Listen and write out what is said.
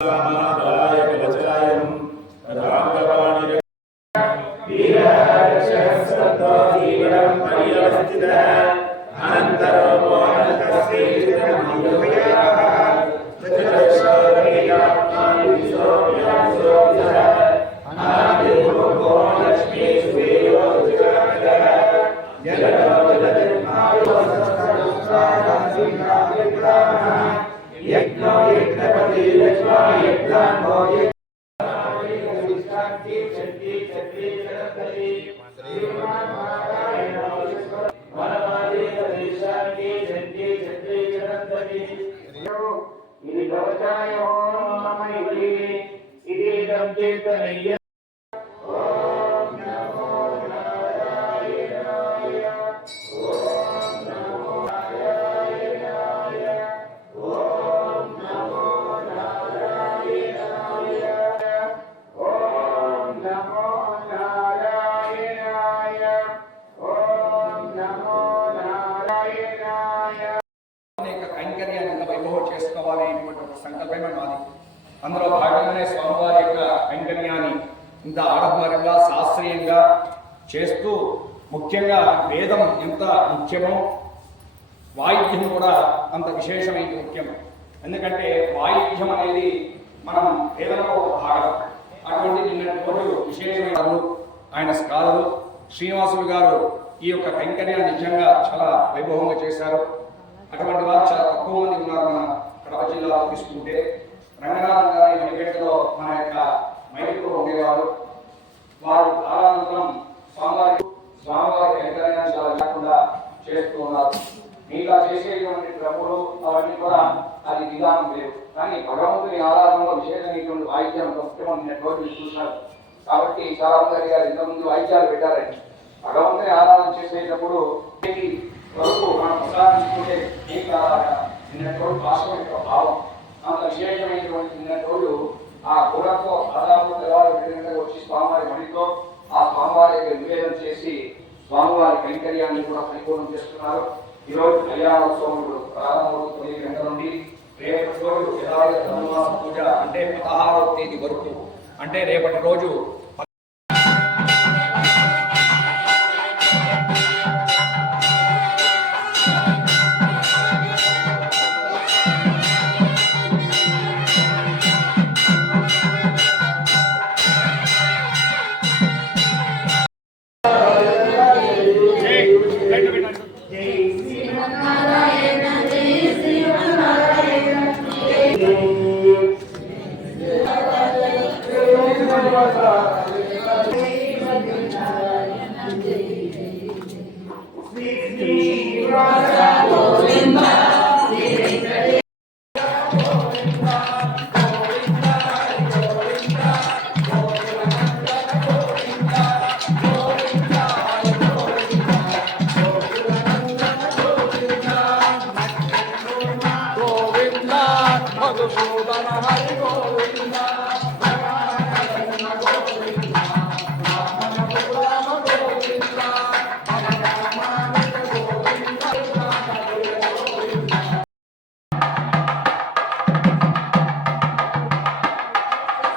ఇది కవచాయ ఓం నమ ఇది ఇదేదం సంకల్పమే మాది. అందులో భాగంగానే స్వామివారి యొక్క కైంకర్యాన్ని ఇంత ఆడంబరంగా శాస్త్రీయంగా చేస్తూ ముఖ్యంగా వేదం ఎంత ముఖ్యమో వాయిద్యం కూడా అంత విశేషమైన ముఖ్యం. ఎందుకంటే వాయిద్యం అనేది మనం వేదంలో ఒక భాగం. విశేషమైన ఆయన స్కాలరు శ్రీనివాసులు గారు ఈ యొక్క కైంకర్యాన్ని నిజంగా చాలా వైభవంగా చేశారు. అటువంటి వారు చాలా తక్కువ మంది ఉన్నారు మన కడప జిల్లాలో తీసుకుంటే. రంగనాథన్ గారి వెంకటలో మన యొక్క మైకులో ఉండేవారు. వారు కాలానంతరం స్వామివారి స్వామివారి కైంకర్యాన్ని చాలా లేకుండా చేస్తూ ఉన్నారు. మీలా చేసేటువంటి ప్రభులు అవన్నీ కూడా అది విధానం లేదు కానీ భగవంతుని ఆరాధనలో విశేషమైనటువంటి వాయిద్యం ముఖ్యమైన రోజులు చూశారు. కాబట్టి చాలా మంది అడిగారు ఇంతకుముందు వాయిద్యాలు పెట్టారని భగవంతుని ఆరాధన చేసేటప్పుడు వరకు మనం ప్రసాదించుకుంటే ఏం కాదా నిన్నటి రోజు భాషం యొక్క భావం. అంత విశేషమైనటువంటి నిన్నటి రోజు ఆ గోడతో దాదాపు తెల్లవారు రెండు వచ్చి స్వామివారి మణితో ఆ స్వామివారి యొక్క నివేదన చేసి స్వామివారి కైంకర్యాన్ని కూడా పరిపూర్ణం చేస్తున్నారు. ఈరోజు కళ్యాణోత్సవం ప్రారంభం తొమ్మిది గంటల నుండి రేపటి రోజు యథావిధ పూజ అంటే పదహారవ తేదీ వరకు అంటే రేపటి రోజు